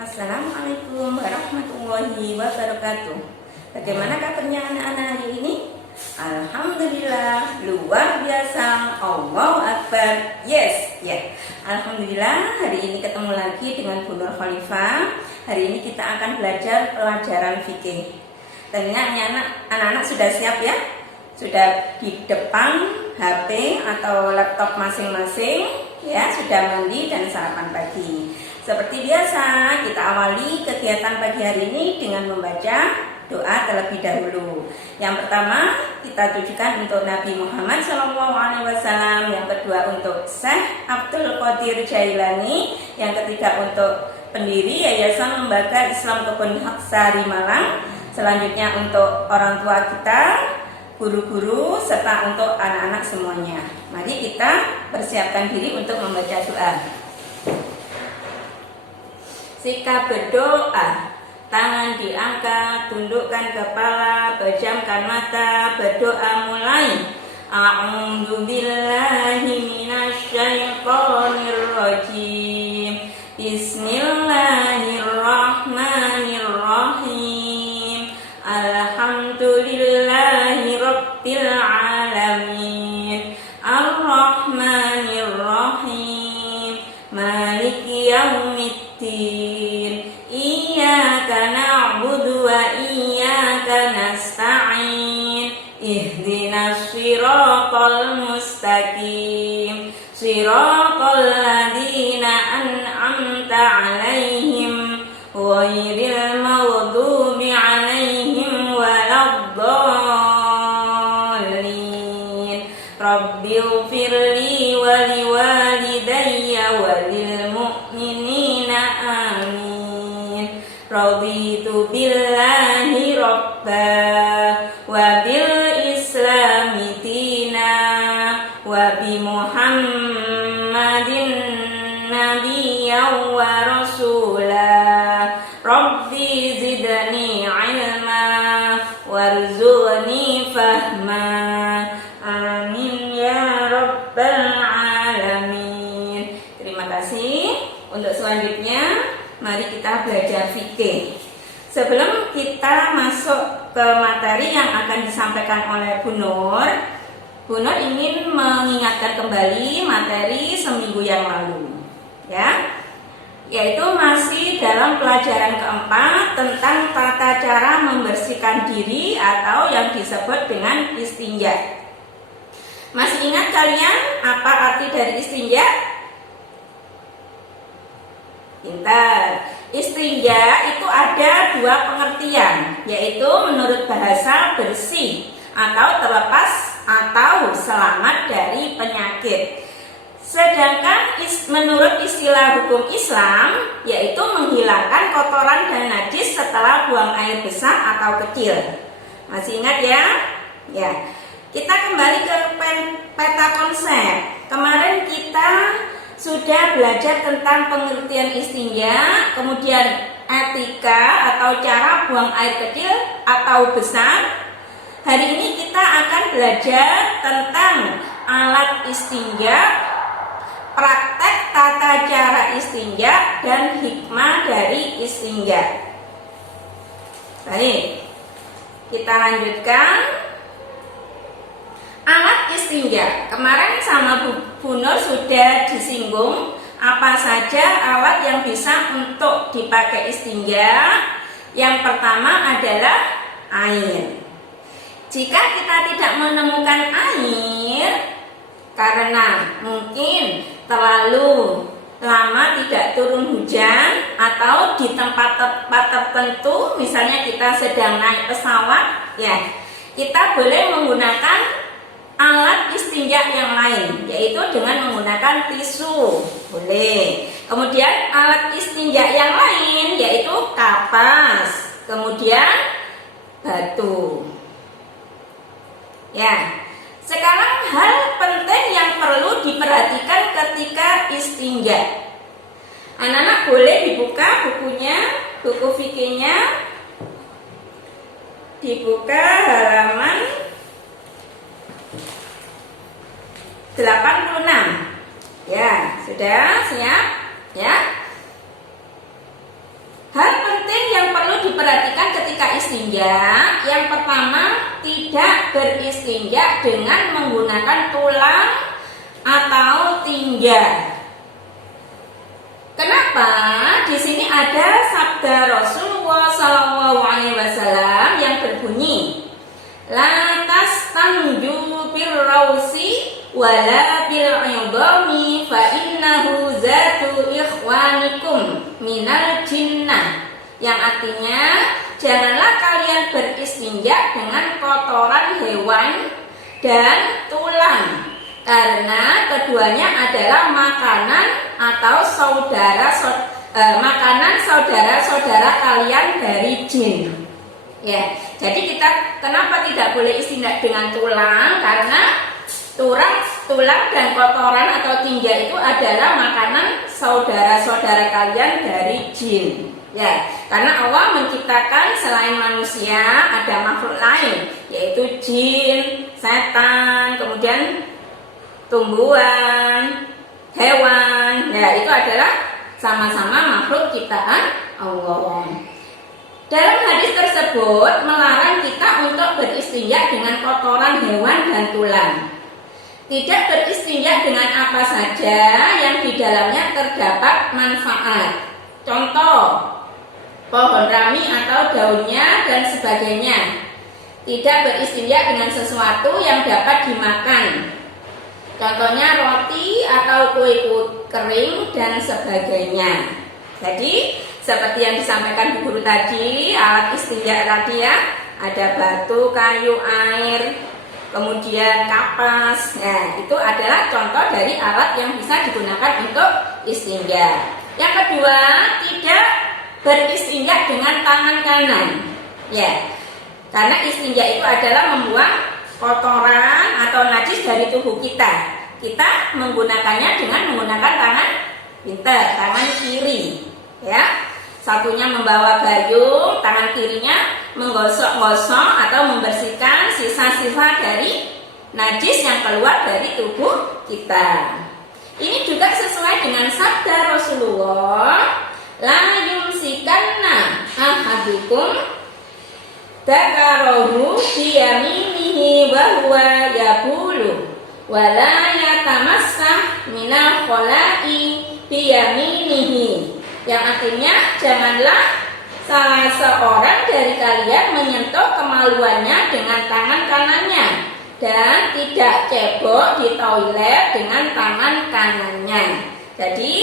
Assalamualaikum warahmatullahi wabarakatuh. Bagaimana kabarnya anak-anak hari ini? Alhamdulillah, luar biasa. Allahu Akbar. Yes, ya. Alhamdulillah, hari ini ketemu lagi dengan Bu Nur Khalifah. Hari ini kita akan belajar pelajaran fikih. Tentunya anak-anak sudah siap ya? Sudah di depan HP atau laptop masing-masing ya, sudah mandi dan sarapan pagi. Seperti biasa, kita awali kegiatan pagi hari ini dengan membaca doa terlebih dahulu. Yang pertama, kita tujukan untuk Nabi Muhammad SAW. Yang kedua untuk Syekh Abdul Qadir Jailani. Yang ketiga untuk pendiri Yayasan Lembaga Islam Kebun Hak Sari Malang. Selanjutnya untuk orang tua kita, guru-guru, serta untuk anak-anak semuanya. Mari kita persiapkan diri untuk membaca doa. Sikap berdoa, tangan diangkat, tundukkan kepala, pejamkan mata, berdoa mulai. A'udzu billahi minasyaitonir rajim. Bismillahirrahmanirrahim. Alhamdulillahi rabbil alamin. Ar-Rahmanir-Rahim. Maliki yaumiddin. Iyyaka na'budu wa iyyaka nasta'in. Ihdinas siratal mustaqim. Siratal ladzina an'amta 'alaihim ghairil maghdubi 'alaihim waladdallin. Rabbighfirli wa liwalidayya wa lil mu'minina amin. Raditu billahi rabba wa bil islami dina wa bi Muhammadin nabiyyan wa rasula. Rabbi zidni ilma warzuqni fahma. Amin ya rabbal alamin. Terima kasih. Untuk selanjutnya, mari kita belajar fikih. Sebelum kita masuk ke materi yang akan disampaikan oleh Bu Nur ingin mengingatkan kembali materi seminggu yang lalu, ya, yaitu masih dalam pelajaran keempat tentang tata cara membersihkan diri atau yang disebut dengan istinja. Masih ingat kalian apa arti dari istinja? Pintar. Istinja itu ada dua pengertian, yaitu menurut bahasa bersih atau terlepas atau selamat dari penyakit. Sedangkan menurut istilah hukum Islam, yaitu menghilangkan kotoran dan najis setelah buang air besar atau kecil. Masih ingat ya? Ya. Kita kembali ke peta konsep. Kemarin kita sudah belajar tentang pengertian istinja, kemudian etika atau cara buang air kecil atau besar. Hari ini kita akan belajar tentang alat istinja, praktek tata cara istinja, dan hikmah dari istinja. Baik, kita lanjutkan. Alat istinja, kemarin sama Bu Nur sudah disinggung apa saja alat yang bisa untuk dipakai istinja. Yang pertama adalah air. Jika kita tidak menemukan air karena mungkin terlalu lama tidak turun hujan atau di tempat-tempat tertentu, misalnya kita sedang naik pesawat, ya, kita boleh menggunakan alat istinja yang lain, yaitu dengan menggunakan tisu, boleh. Kemudian alat istinja yang lain yaitu kapas, kemudian batu. Ya, sekarang hal penting yang perlu diperhatikan ketika istinja. Anak-anak boleh dibuka bukunya, buku fikihnya, dibuka halaman 86. Ya, sudah siap? Ya. beristinja, yang pertama tidak beristinja dengan menggunakan tulang atau tinja. Kenapa? Di sini ada sabda Rasulullah SAW yang berbunyi, la tastanju bil rausi wala bil idami fa innahu zatu ikhwanikum minal jinnah. Yang artinya, janganlah kalian beristinja dengan kotoran hewan dan tulang, karena keduanya adalah makanan atau makanan saudara-saudara kalian dari jin. Ya, jadi kita kenapa tidak boleh istinja dengan tulang? Karena tulang dan kotoran atau tinja itu adalah makanan saudara-saudara kalian dari jin. Ya, karena Allah menciptakan selain manusia ada makhluk lain, yaitu jin, setan, kemudian tumbuhan, hewan. Ya, itu adalah sama-sama makhluk ciptaan Allah. Dalam hadis tersebut melarang kita untuk beristinja dengan kotoran hewan dan tulang. Tidak beristinja dengan apa saja yang di dalamnya terdapat manfaat. Contoh, pohon rami atau daunnya dan sebagainya. Tidak beristinja dengan sesuatu yang dapat dimakan. Contohnya roti atau kue kering dan sebagainya. Jadi seperti yang disampaikan Bu Guru tadi, alat istinja tadi ya, ada batu, kayu, air, kemudian kapas. Nah, itu adalah contoh dari alat yang bisa digunakan untuk istinja. Yang kedua, tidak beristinja dengan tangan kanan. Ya, karena istinja itu adalah membuang kotoran atau najis dari tubuh kita. Kita menggunakannya dengan menggunakan tangan pintar, tangan kiri. Ya, satunya membawa gayung, tangan kirinya menggosok-gosok atau membersihkan sisa-sisa dari najis yang keluar dari tubuh kita. Ini juga sesuai dengan sabda Rasulullah, la yumsikanna ahadukum dzakarahu biyaminihi wa huwa yabulu wa la yatamassah minal khala'i biyaminihi. Yang artinya, janganlah salah seorang dari kalian menyentuh kemaluannya dengan tangan kanannya dan tidak cebok di toilet dengan tangan kanannya. Jadi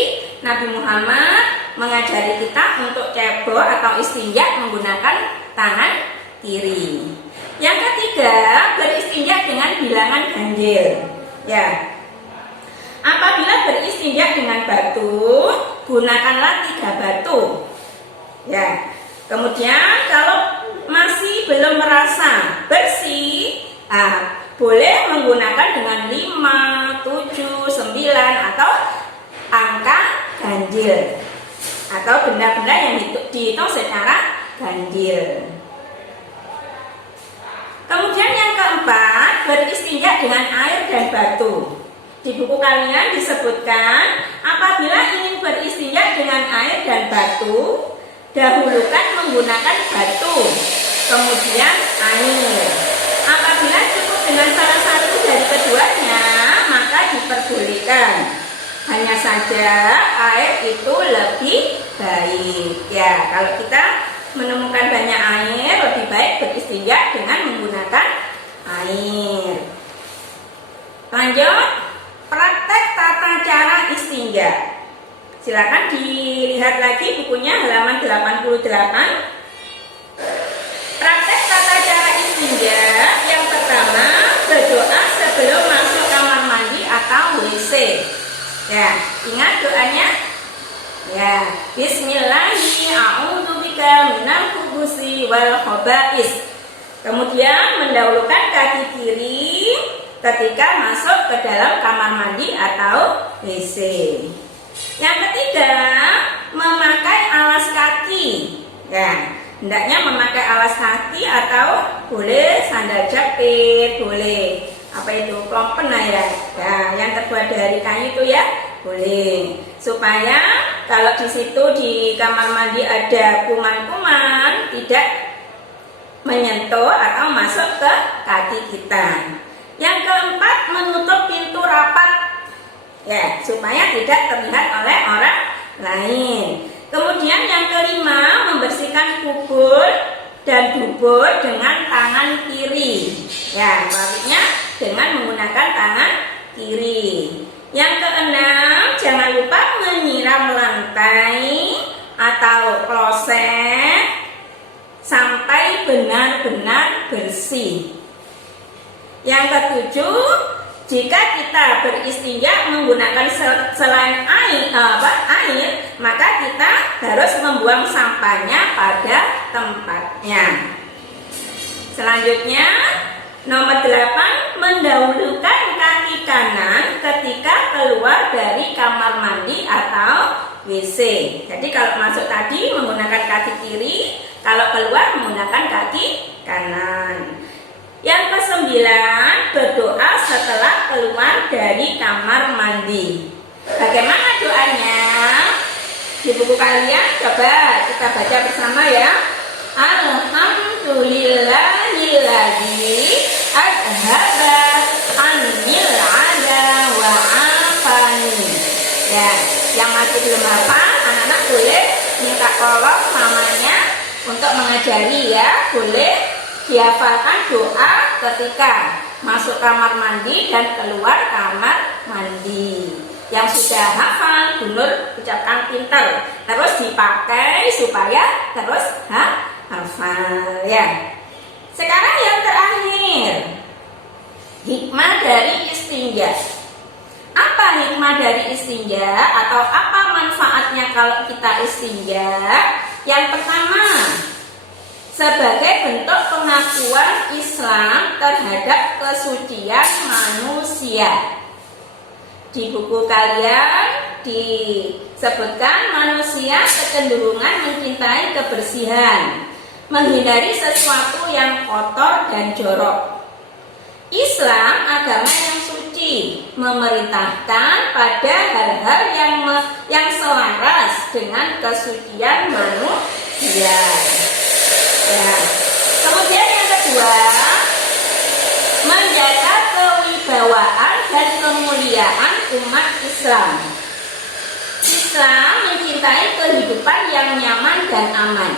Nabi Muhammad mengajari kita untuk cebok atau istinja menggunakan tangan kiri. Yang ketiga, beristinja dengan bilangan ganjil. Ya, apabila beristinja dengan batu, gunakanlah 3 batu. Ya, kemudian kalau masih belum merasa bersih, boleh menggunakan dengan 5, 7, 9 atau angka ganjil atau benda-benda yang dihitung secara ganjil. Kemudian yang keempat, beristinja dengan air dan batu. Di buku kalian disebutkan, apabila ingin beristinja dengan air dan batu, dahulukan menggunakan batu, kemudian air. Apabila cukup dengan salah satu dari keduanya, maka diperbolehkan. Hanya saja air itu lebih baik. Ya, kalau kita menemukan banyak air, lebih baik beristinja dengan menggunakan air. Lanjut, praktek tata cara istinja. Silakan dilihat lagi bukunya halaman 88. Praktek tata cara istinja yang pertama, berdoa sebelum masuk kamar mandi atau WC. Ya, ingat doanya? Ya, bismillahirrahmanirrahim, a'udzubika minal khubusi wal khaba'is. Kemudian mendahulukan kaki kiri ketika masuk ke dalam kamar mandi atau WC. Yang ketiga, memakai alas kaki. Ya, hendaknya memakai alas kaki atau boleh sandal jepit, boleh apa itu klompen ya. Ya, yang terbuat dari kayu itu ya, boleh. Supaya kalau di situ di kamar mandi ada kuman-kuman tidak menyentuh atau masuk ke kaki kita. Yang keempat, menutup pintu rapat, ya, supaya tidak terlihat oleh orang lain. Kemudian yang kelima, membersihkan kubur dan dubur dengan tangan kiri, ya, baliknya dengan menggunakan tangan kiri. Yang keenam, jangan lupa menyiram lantai atau kloset sampai benar-benar bersih. Yang ketujuh, jika kita beristinja menggunakan selain air, maka kita harus membuang sampahnya pada tempatnya. Selanjutnya, nomor 8, mendahulukan kaki kanan ketika keluar dari kamar mandi atau WC. Jadi kalau masuk tadi menggunakan kaki kiri, kalau keluar menggunakan kaki kanan. Yang ke-9, berdoa setelah keluar dari kamar mandi. Bagaimana doanya? Di buku kalian coba kita baca bersama ya. Alhamdulillahilladzi adhaba annil ada wa afani. Ya, yang masih belum hafal, anak-anak boleh minta tolong mamanya untuk mengajari ya, boleh dihafalkan doa ketika masuk kamar mandi dan keluar kamar mandi. Yang sudah hafal, Bu Nur ucapkan pintar, terus dipakai supaya terus hafal ya. Sekarang yang terakhir, hikmah dari istinja. Apa hikmah dari istinja atau apa manfaatnya kalau kita istinja? Yang pertama, sebagai bentuk pengakuan Islam terhadap kesucian manusia. Di buku kalian disebutkan manusia kecenderungan mencintai kebersihan, menghindari sesuatu yang kotor dan jorok. Islam agama yang suci, memerintahkan pada hal-hal yang selaras dengan kesucian manusia. Ya. Kemudian yang kedua, menjaga kewibawaan dan kemuliaan umat Islam. Islam mencintai kehidupan yang nyaman dan aman.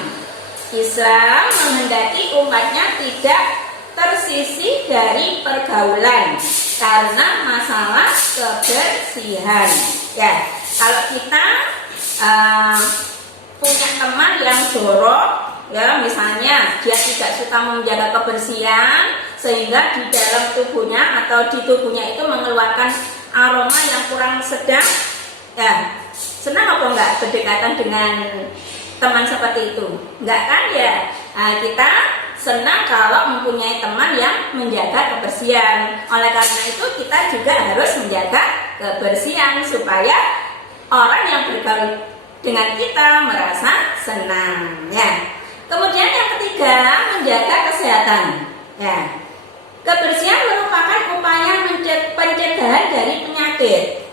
Islam menghendaki umatnya tidak tersisih dari pergaulan karena masalah kebersihan. Ya, kalau kita punya teman yang jorok, ya, misalnya dia tidak suka menjaga kebersihan sehingga di dalam tubuhnya atau di tubuhnya itu mengeluarkan aroma yang kurang sedap, ya, senang apa enggak berdekatan dengan teman seperti itu? Enggak kan ya? Nah, kita senang kalau mempunyai teman yang menjaga kebersihan. Oleh karena itu kita juga harus menjaga kebersihan supaya orang yang bergaul dengan kita merasa senang, ya. Kemudian yang ketiga, menjaga kesehatan. Ya. Kebersihan merupakan upaya pencegahan dari penyakit.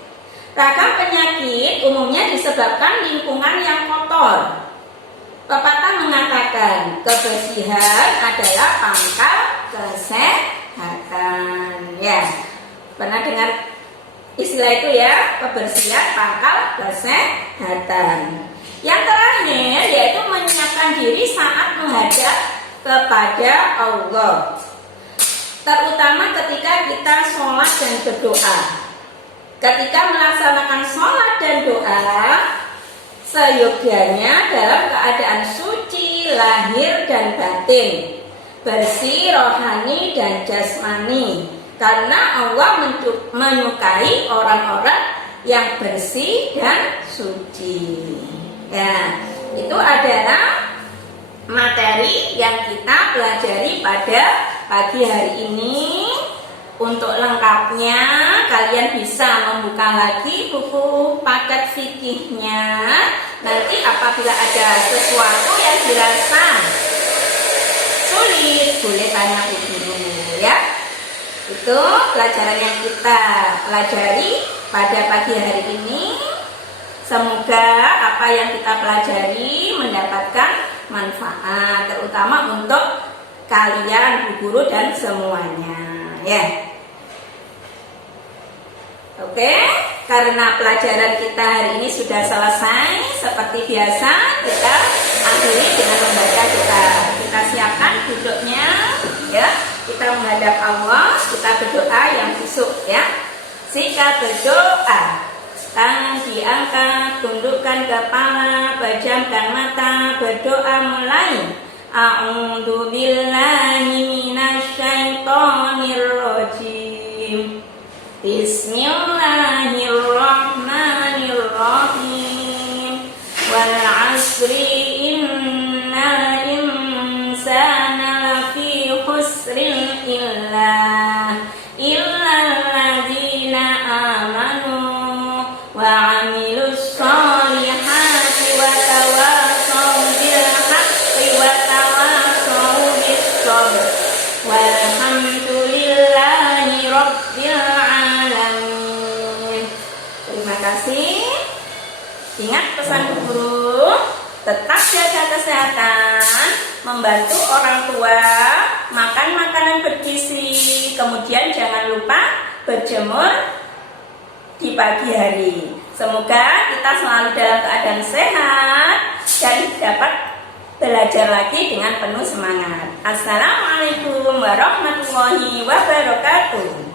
Ragam penyakit umumnya disebabkan lingkungan yang kotor. Pepatah mengatakan kebersihan adalah pangkal kesehatan. Ya, pernah dengar istilah itu ya, kebersihan pangkal kesehatan. Yang terakhir yaitu menyiapkan diri saat menghadap kepada Allah, terutama ketika kita sholat dan berdoa. Ketika melaksanakan sholat dan doa, seyogyanya dalam keadaan suci lahir dan batin, bersih rohani dan jasmani, karena Allah menyukai orang-orang yang bersih dan suci. Ya, itu adalah materi yang kita pelajari pada pagi hari ini. Untuk lengkapnya kalian bisa membuka lagi buku paket fikihnya. Nanti apabila ada sesuatu yang dirasa sulit, boleh tanya Bu Guru ya. Itu pelajaran yang kita pelajari pada pagi hari ini. Semoga apa yang kita pelajari mendapatkan manfaat, terutama untuk kalian, Bu Guru dan semuanya ya. Oke, karena pelajaran kita hari ini sudah selesai, seperti biasa kita akhiri dengan membaca kita siapkan duduknya ya. Kita menghadap Allah, kita berdoa yang khusyuk ya. Sikap berdoa, tangan diangkat, tundukkan kepala, pejamkan mata, berdoa mulai. A'udzu billahi minasyaitonir rajim. Bismillahirrahmanirrahim. Wal 'asri innal insana lafi khusrin illa alladzina amanu wa 'amilus sholihati wa tawassaw bil haqqi wa tawassaw bis sabr. Walhamdulillahi rabbil alamin. Terima kasih. Ingat pesan guru, tetap jaga kesehatan, membantu orang tua, makan makanan bergizi, kemudian jangan lupa berjemur di pagi hari. Semoga kita selalu dalam keadaan sehat dan dapat belajar lagi dengan penuh semangat. Assalamualaikum warahmatullahi wabarakatuh.